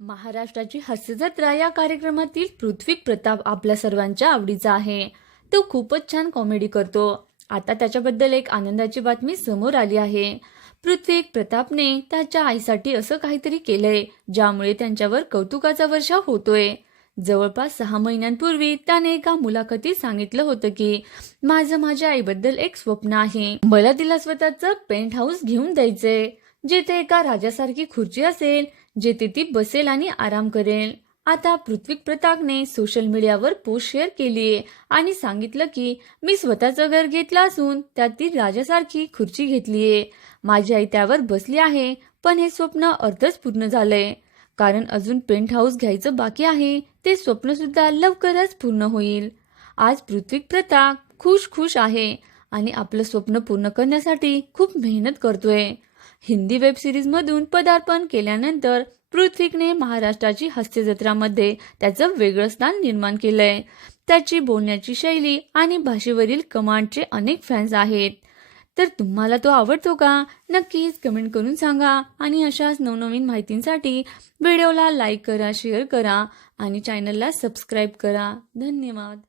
महाराष्ट्राची हास्यजत्रा या कार्यक्रमातील पृथ्वी प्रताप आपल्या सर्वांच्या आवडीचा आहे. तो खूपच छान कॉमेडी करतो. आता त्याच्याबद्दल एक आनंदाची बातमी समोर आली आहे. पृथ्वी प्रतापने त्याच्या आईसाठी असं काहीतरी केलंय ज्यामुळे त्यांच्यावर कौतुकाचा वर्षाव होतोय. जवळपास सहा महिन्यांपूर्वी त्याने एका मुलाखतीत सांगितलं होतं की माझं माझ्या आईबद्दल एक स्वप्न आहे. मला तिला स्वतःचं पेंट हाऊस घेऊन द्यायचंय. जिथे एका राजासारखी खुर्ची असेल जेथे ती बसेल आणि आराम करेल. आता पृथ्वी प्रतापने सोशल मीडियावर पोस्ट शेअर केलीये आणि सांगितलं की मी स्वतःचं घर घेतलं असून त्यात ती राजासारखी खुर्ची घेतलीये माझी आई त्यावर बसली आहे पण हे स्वप्न अर्धच पूर्ण झालंय. कारण अजून पेंट हाऊस घ्यायचं बाकी आहे ते स्वप्न सुद्धा लवकरच पूर्ण होईल. आज पृथ्वी प्रताप खुश खुश आहे आणि आपलं स्वप्न पूर्ण करण्यासाठी खूप मेहनत करतोय. हिंदी वेब सिरीजमधून पदार्पण केल्यानंतर पृथ्वीकने महाराष्ट्राची हास्यजत्रामध्ये त्याचं वेगळं स्थान निर्माण केलंय. त्याची बोलण्याची शैली आणि भाषेवरील कमांडचे अनेक फॅन्स आहेत. तर तुम्हाला तो आवडतो का? नक्कीच कमेंट करून सांगा आणि अशाच नवनवीन माहितींसाठी व्हिडिओला लाईक करा शेअर करा आणि चॅनलला सबस्क्राईब करा. धन्यवाद.